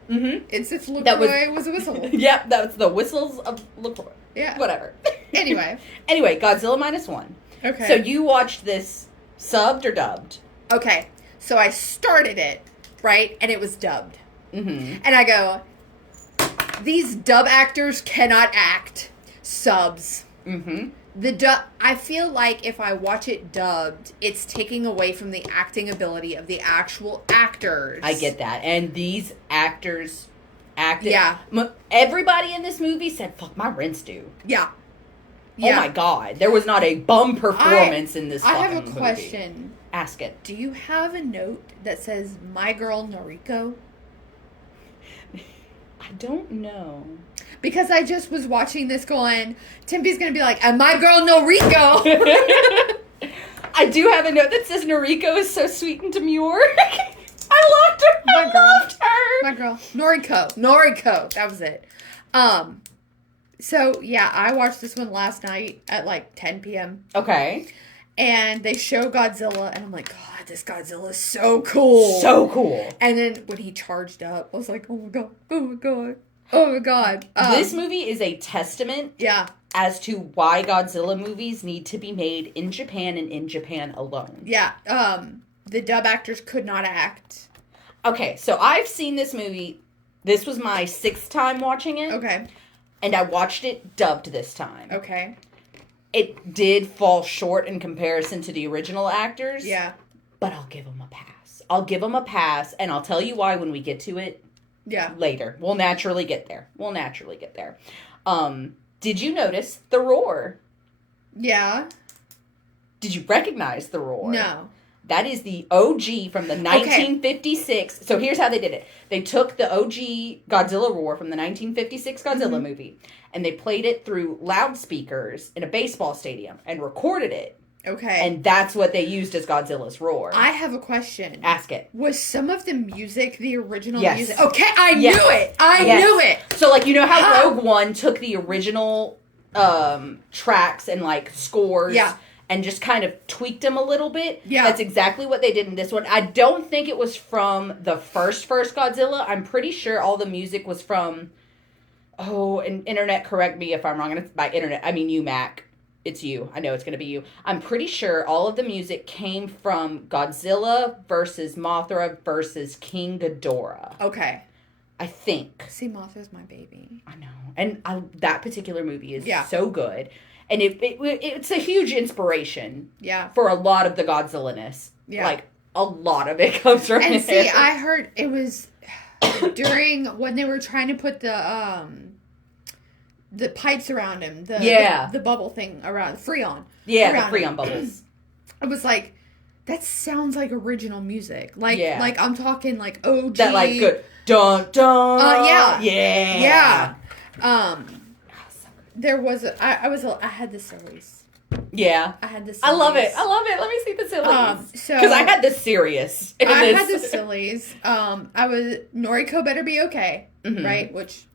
Mm-hmm. It's if LaCroix was a whistle. Yep, that's the whistles of LaCroix. Yeah. Whatever. Anyway, Godzilla -1. Okay. So you watched this subbed or dubbed? Okay. So I started it, right? And it was dubbed. Mm-hmm. And I go, these dub actors cannot act. Subs. Mm-hmm. I feel like if I watch it dubbed, it's taking away from the acting ability of the actual actors. I get that. And these actors acted. Yeah. Everybody in this movie said, fuck, my rent's due. Yeah. Oh my God. There was not a bum performance in this fucking movie. I have a question. Ask it. Do you have a note that says, my girl Noriko? I don't know. Because I just was watching this going, Timpy's going to be like, and my girl Noriko. I do have a note that says Noriko is so sweet and demure. I loved her. My girl. I loved her. My girl. Noriko. That was it. So, yeah, I watched this one last night at like 10 p.m. Okay. And they show Godzilla, and I'm like, God, this Godzilla is so cool. So cool. And then when he charged up, I was like, oh my God, oh my God, oh my God. This movie is a testament as to why Godzilla movies need to be made in Japan and in Japan alone. Yeah. The dub actors could not act. Okay, so I've seen this movie. This was my 6th time watching it. Okay. And I watched it dubbed this time. Okay. It did fall short in comparison to the original actors. Yeah. But I'll give them a pass. And I'll tell you why when we get to it. Yeah. Later. We'll naturally get there. Did you notice the roar? Yeah. Did you recognize the roar? No. That is the OG from the 1956. So here's how they did it. They took the OG Godzilla roar from the 1956 Godzilla movie, and they played it through loudspeakers in a baseball stadium and recorded it. Okay. And that's what they used as Godzilla's roar. I have a question. Ask it. Was some of the music the original Yes. music? Okay, I knew it. I knew it. So, like, you know how Rogue One took the original tracks and, like, scores and just kind of tweaked them a little bit? Yeah. That's exactly what they did in this one. I don't think it was from the first Godzilla. I'm pretty sure all the music was from... Oh, and internet, correct me if I'm wrong. And by internet, I mean you, Mac. It's you. I know it's going to be you. I'm pretty sure all of the music came from Godzilla versus Mothra versus King Ghidorah. Okay. I think. See, Mothra's my baby. I know. And that particular movie is so good. And it's a huge inspiration for a lot of the Godzilla-ness. Yeah. Like, a lot of it comes from And see, I heard it was during when they were trying to put the pipes around him, the bubble thing around Freon. Yeah, the Freon bubbles. It was like, that sounds like original music. Like I'm talking like OG. That like good dun dun. Yeah. There was I had the sillies. Yeah. I had the sillies. I love it. Let me see the sillies. Because I had the serious. I had the sillies. I was Noriko better be okay, right? Which.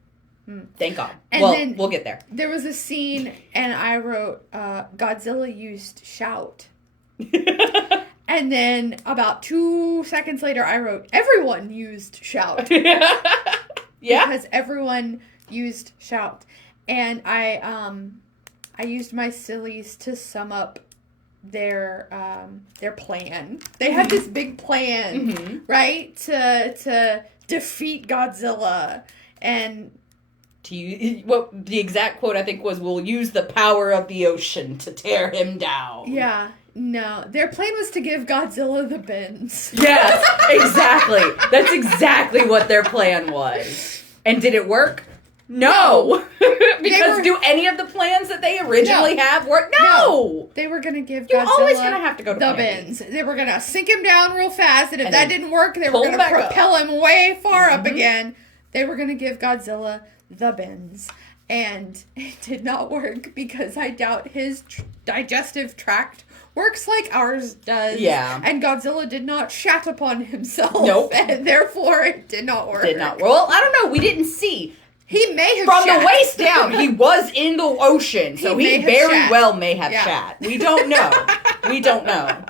Thank God. And then we'll get there. There was a scene, and I wrote, Godzilla used shout. And then about 2 seconds later, I wrote, everyone used shout. Yeah. Because everyone used shout. And I used my sillies to sum up their plan. They had this big plan, right? To defeat Godzilla. And what the exact quote I think was, "We'll use the power of the ocean to tear him down." Yeah. No, their plan was to give Godzilla the bends. Yes, exactly. That's exactly what their plan was. And did it work? No. Because do any of the plans that they originally have work? No. They were going to give You're Godzilla always going to have to go to the plan B. bends. They were going to sink him down real fast, and if And that then didn't work, they were pull going to him back propel him way far up again. They were going to give Godzilla the bends. And it did not work because I doubt his digestive tract works like ours does. Yeah. And Godzilla did not shat upon himself. Nope. And therefore, it did not work. Did not. Well, I don't know. We didn't see. He may have From shat. the waist down, he was in the ocean, so he very well may have shat. We don't know. We don't know.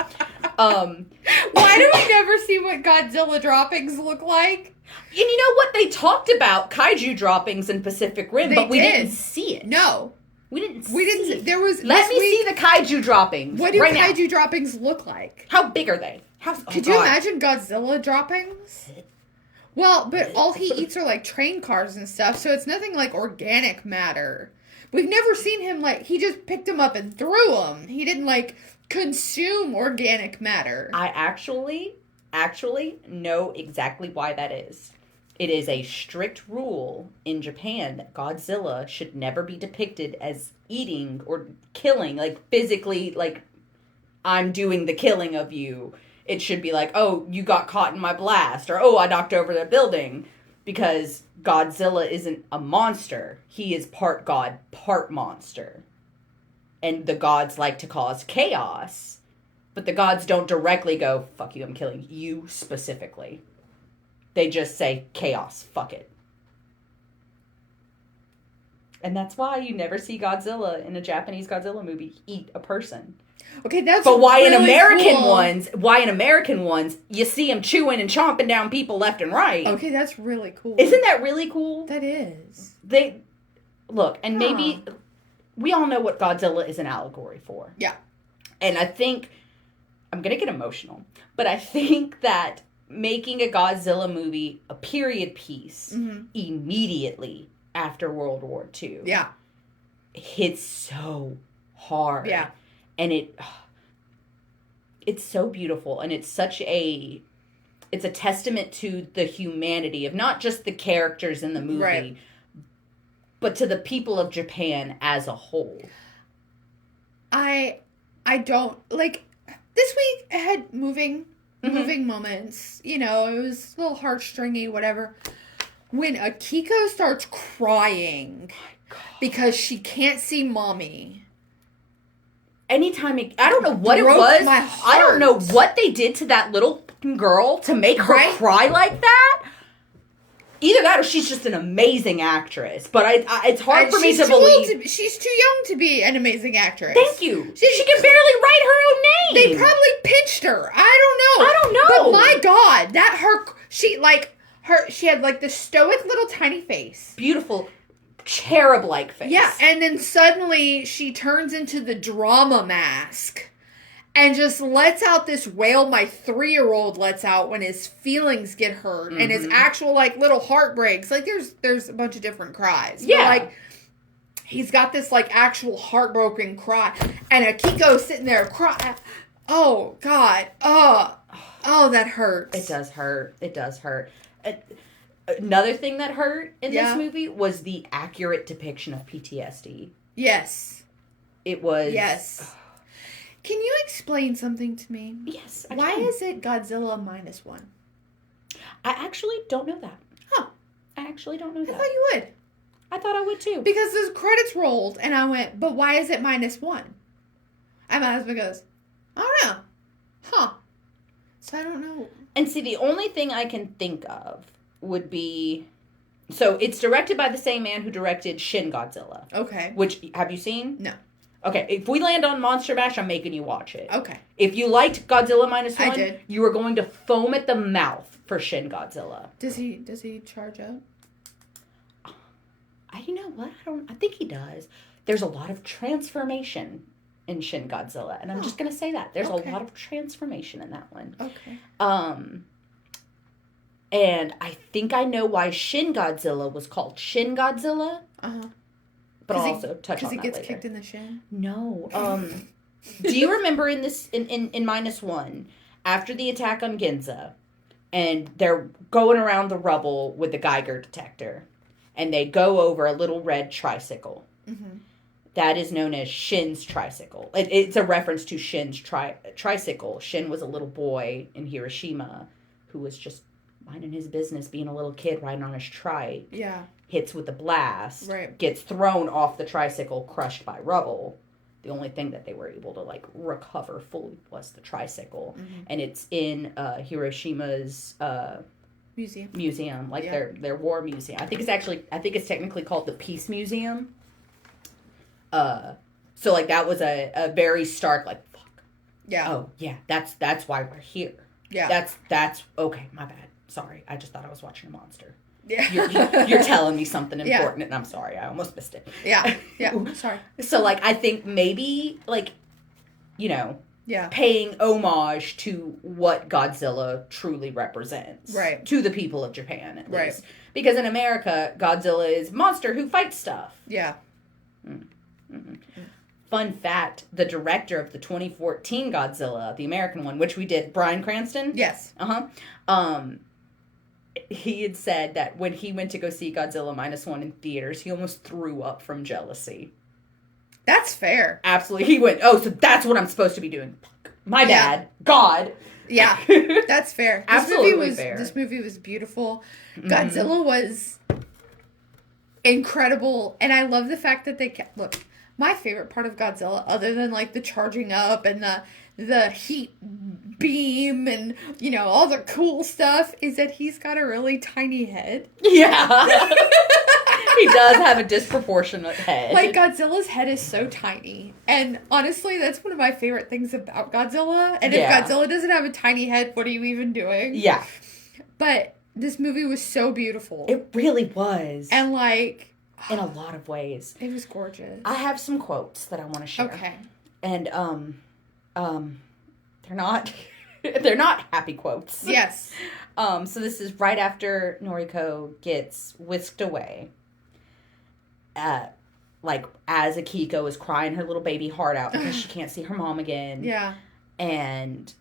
Why do we never see what Godzilla droppings look like? And you know what? They talked about kaiju droppings in Pacific Rim, but we didn't see it. No. We didn't see it. There was. Let me see the kaiju droppings. What do right kaiju now. droppings look like? How big are they? Could you imagine Godzilla droppings? Well, but all he eats are like train cars and stuff, so it's nothing like organic matter. We've never seen him he just picked them up and threw them. He didn't consume organic matter. I actually know exactly why that is. It is a strict rule in Japan that Godzilla should never be depicted as eating or killing, physically, I'm doing the killing of you. It should be oh, you got caught in my blast, or oh, I knocked over the building, because Godzilla isn't a monster. He is part god, part monster. And the gods like to cause chaos, but the gods don't directly go, fuck you, I'm killing you specifically. They just say, chaos, fuck it. And that's why you never see Godzilla in a Japanese Godzilla movie eat a person. Okay, that's But why really in cool. American ones, you see him chewing and chomping down people left and right. Okay, that's really cool. Isn't that really cool? That is. Maybe we all know what Godzilla is an allegory for. Yeah. And I think, I'm going to get emotional, but I think that making a Godzilla movie a period piece immediately after World War II hits so hard. Yeah. And it's so beautiful, and it's a testament to the humanity of not just the characters in the movie, but to the people of Japan as a whole. I don't this week I had moving moments. You know, it was a little heartstringy, whatever. When Akiko starts crying because she can't see mommy. Anytime I don't know what it was. I don't know what they did to that little girl to make her cry like that. Either that or she's just an amazing actress. But it's hard for me to believe. She's too young to be an amazing actress. Thank you. She can barely write her own name. They probably pinched her. I don't know. But my God, she had the stoic little tiny face. Beautiful. Cherub-like face. Yeah, and then suddenly she turns into the drama mask and just lets out this wail my 3-year-old lets out when his feelings get hurt and his actual little heart breaks. There's a bunch of different cries. Yeah. But, he's got this actual heartbroken cry, and Akiko's sitting there crying. Oh God. Oh, that hurts. It does hurt. It does hurt. Another thing that hurt in this movie was the accurate depiction of PTSD. Yes. It was... Yes. Can you explain something to me? Yes, Why is it Godzilla -1? I actually don't know that. Huh. I actually don't know that. I thought you would. I thought I would too. Because those credits rolled, and I went, but why is it -1? And my husband goes, I don't know. Huh. So I don't know. And see, the only thing I can think of would be... So, it's directed by the same man who directed Shin Godzilla. Okay. Which, have you seen? No. Okay, if we land on Monster Mash, I'm making you watch it. Okay. If you liked Godzilla -1, I did. You are going to foam at the mouth for Shin Godzilla. Does he charge up? You know what? I think he does. There's a lot of transformation in Shin Godzilla, and I'm just going to say that. There's a lot of transformation in that one. Okay. And I think I know why Shin Godzilla was called Shin Godzilla. But I'll also touch on that later. Because he gets kicked in the shin? No. Do you remember in this in -1, after the attack on Ginza, and they're going around the rubble with the Geiger detector, and they go over a little red tricycle. That is known as Shin's tricycle. It's a reference to Shin's tricycle. Shin was a little boy in Hiroshima who was just minding his business, being a little kid riding on his trike. Yeah. Hits with a blast. Right. Gets thrown off the tricycle, crushed by rubble. The only thing that they were able to, like, recover fully was the tricycle. And it's in Hiroshima's museum. Like, their war museum. I think it's technically called the Peace Museum. So, like, that was a very stark, like, fuck. Yeah. Oh, yeah, that's why we're here. Yeah. That's, okay, my bad. Sorry, I just thought I was watching a monster. Yeah. You're telling me something important, and I'm sorry, I almost missed it. Yeah. Sorry. So, like, I think maybe, like, paying homage to what Godzilla truly represents. Right. To the people of Japan, at least. Because in America, Godzilla is a monster who fights stuff. Yeah. Fun fact, the director of the 2014 Godzilla, the American one, which we did, Bryan Cranston? Yes. He had said that when he went to go see Godzilla -1 in theaters, he almost threw up from jealousy. That's fair. Absolutely. He went, oh, so that's what I'm supposed to be doing. My bad. God. Yeah, that's fair. Absolutely fair. This movie was beautiful. Godzilla was incredible. And I love the fact that they kept... Look, my favorite part of Godzilla, other than, like, the charging up and the heat beam and, all the cool stuff, is that he's got a really tiny head. Yeah. He does have a disproportionate head. Like, Godzilla's head is so tiny. And honestly, that's one of my favorite things about Godzilla. And if Godzilla doesn't have a tiny head, what are you even doing? Yeah. But this movie was so beautiful. It really was. And, like... in a lot of ways. It was gorgeous. I have some quotes that I want to share. Okay. And, they're not happy quotes. Yes. So this is right after Noriko gets whisked away. Like, as Akiko is crying her little baby heart out because she can't see her mom again. Yeah. And,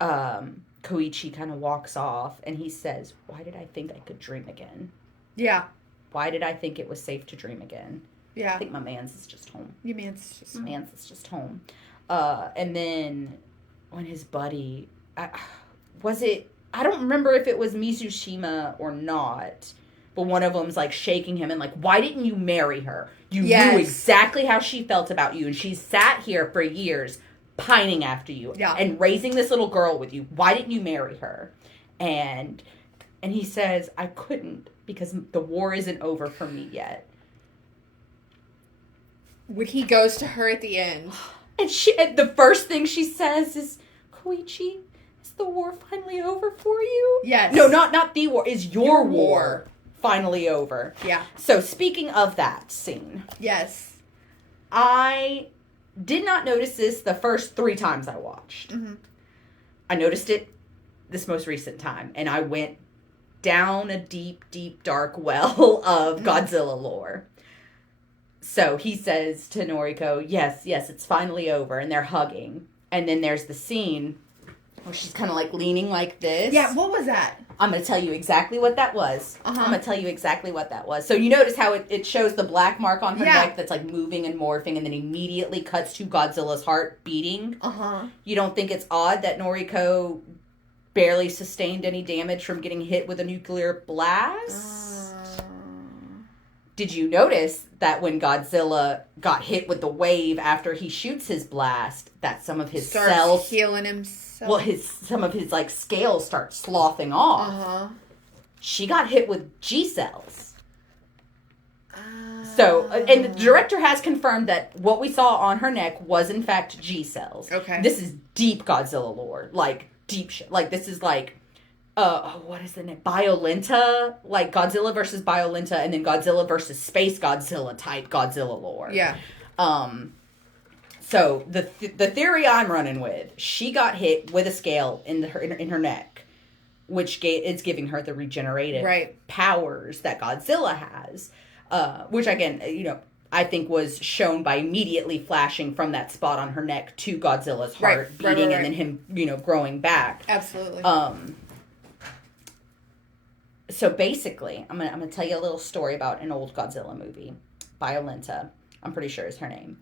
Koichi kind of walks off and he says, why did I think I could dream again? Yeah. Why did I think it was safe to dream again? Yeah. I think my man's is just home. Your man's just home. Man's is just home. And then when his buddy... I don't remember if it was Mizushima or not, but one of them's, like, shaking him and, like, why didn't you marry her? You knew exactly how she felt about you, and she's sat here for years pining after you and raising this little girl with you. Why didn't you marry her? And he says, I couldn't because the war isn't over for me yet. When he goes to her at the end. And the first thing she says is, Koichi, is the war finally over for you? Yes. No, not the war. Is your war finally over? Yeah. So speaking of that scene. Yes. I did not notice this the first 3 times I watched. I noticed it this most recent time. And I went down a deep, deep, dark well of Godzilla lore. So he says to Noriko, yes, it's finally over. And they're hugging. And then there's the scene where she's kind of like leaning like this. Yeah, what was that? I'm going to tell you exactly what that was. I'm going to tell you exactly what that was. So you notice how it shows the black mark on her neck that's like moving and morphing and then immediately cuts to Godzilla's heart beating. You don't think it's odd that Noriko barely sustained any damage from getting hit with a nuclear blast? Did you notice that when Godzilla got hit with the wave after he shoots his blast, that some of his cells healing himself? Well, some of his like scales start sloughing off. She got hit with G cells. So, and the director has confirmed that what we saw on her neck was in fact G cells. Okay. This is deep Godzilla lore, like deep shit. Like this is like, what is the name? Biolenta, like Godzilla versus Biolenta, and then Godzilla versus Space Godzilla type Godzilla lore. Yeah. So the theory I'm running with, she got hit with a scale in her neck. which it's giving her the regenerative right. powers that Godzilla has. Which, again, I think was shown by immediately flashing from that spot on her neck to Godzilla's heart beating and then him, growing back. Absolutely. So basically, I'm gonna tell you a little story about an old Godzilla movie. Violenta, I'm pretty sure is her name.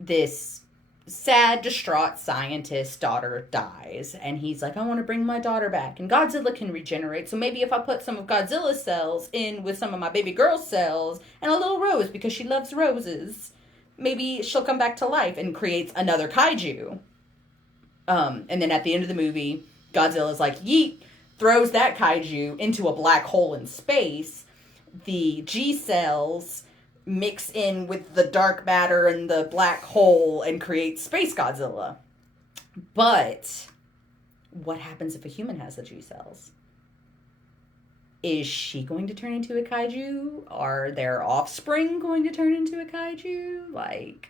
This sad, distraught scientist's daughter dies, and he's like, I want to bring my daughter back, and Godzilla can regenerate, so maybe if I put some of Godzilla's cells in with some of my baby girl's cells, and a little rose, because she loves roses, maybe she'll come back to life, and creates another kaiju. And then at the end of the movie, Godzilla's like, yeet, throws that kaiju into a black hole in space. The G cells mix in with the dark matter and the black hole and create Space Godzilla. But what happens if a human has the G cells? Is she going to turn into a kaiju? Are their offspring going to turn into a kaiju? Like,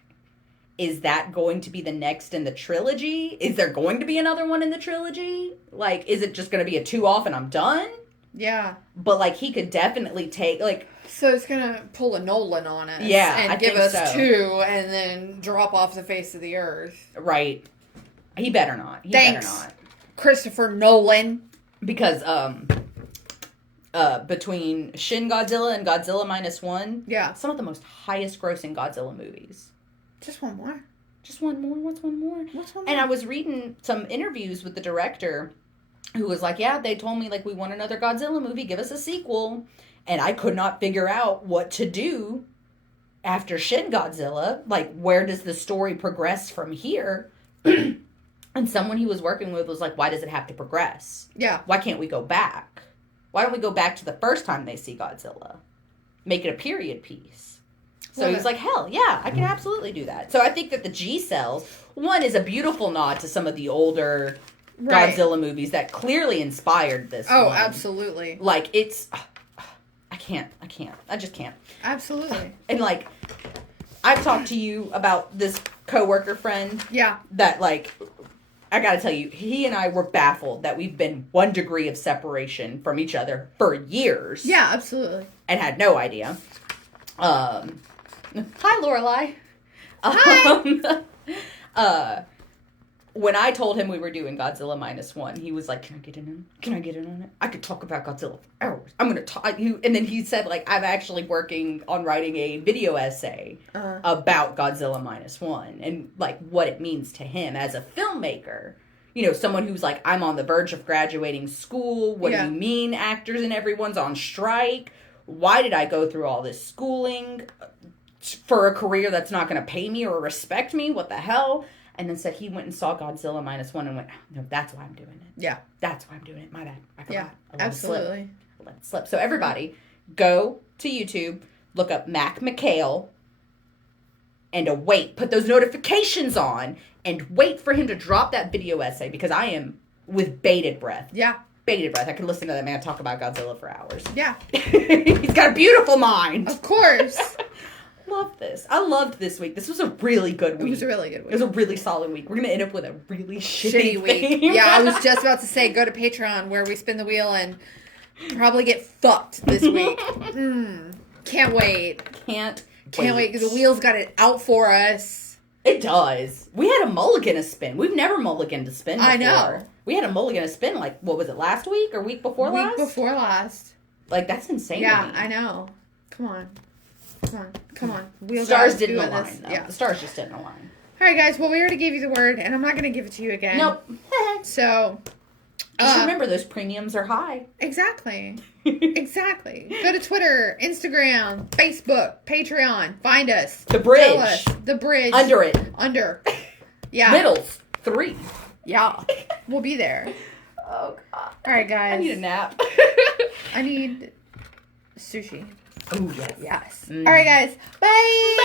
is that going to be the next in the trilogy? Is there going to be another one in the trilogy? Like, is it just going to be a 2-off and I'm done? Yeah. But, like, he could definitely take, like... So it's going to pull a Nolan on us. Yeah, and I give think us so. 2 and then drop off the face of the earth. Right. He better not. Thanks, better not. Christopher Nolan. Because, between Shin Godzilla and Godzilla -1... Yeah. Some of the most highest grossing Godzilla movies. Just one more. Just one more? What's one more? What's one more? And I was reading some interviews with the director who was like, yeah, they told me, like, we want another Godzilla movie, give us a sequel. And I could not figure out what to do after Shin Godzilla. Like, where does the story progress from here? And someone he was working with was like, why does it have to progress? Yeah. Why can't we go back? Why don't we go back to the first time they see Godzilla? Make it a period piece. So he's like, hell, yeah, I can absolutely do that. So I think that the G cells, one, is a beautiful nod to some of the older Godzilla movies that clearly inspired this one. Absolutely. Like, it's... I can't. I just can't. Absolutely. And, like, I've talked to you about this coworker friend. Yeah. That, like, I gotta tell you, he and I were baffled that we've been 1 degree of separation from each other for years. Yeah, absolutely. And had no idea. Hi, Lorelai. Hi. When I told him we were doing Godzilla -1, he was like, can I get in on it? Can I get in on it? I could talk about Godzilla for hours. I'm going to talk. And then he said, like, I'm actually working on writing a video essay about Godzilla -1 and, like, what it means to him as a filmmaker. Someone who's like, I'm on the verge of graduating school. What do you mean actors and everyone's on strike? Why did I go through all this schooling for a career that's not going to pay me or respect me? What the hell? And then said he went and saw Godzilla -1 and went, no, that's why I'm doing it. Yeah. That's why I'm doing it. My bad. I forgot. Yeah, absolutely. I let it slip. So everybody, go to YouTube, look up Mac McHale, and await. Put those notifications on, and wait for him to drop that video essay, because I am with bated breath. Yeah. Bated breath. I could listen to that man talk about Godzilla for hours. Yeah. He's got a beautiful mind. Of course. Love this. I loved this week. This was a really good week. It was a really good week. It was a really solid week. We're going to end up with a really shitty week. theme. Yeah, I was just about to say, go to Patreon where we spin the wheel and probably get fucked this week. Can't wait. Can't wait, because the wheel's got it out for us. It does. We had a mulligan to spin. We've never mulliganed to spin before. I know. We had a mulligan to spin, like, what was it, last week or week before last? Week before last. Like, that's insane. Yeah, I know. Come on. Stars didn't align, though. Yeah. The stars just didn't align. All right, guys. Well, we already gave you the word, and I'm not going to give it to you again. Nope. So, just remember, those premiums are high. Exactly. Exactly. Go to Twitter, Instagram, Facebook, Patreon. Find us. The bridge. Tell us. The bridge. Under it. Under. Yeah. Middles. 3. Yeah. We'll be there. Oh, God. All right, guys. I need a nap. I need sushi. Oh, yes. Yes. All right, guys. Bye.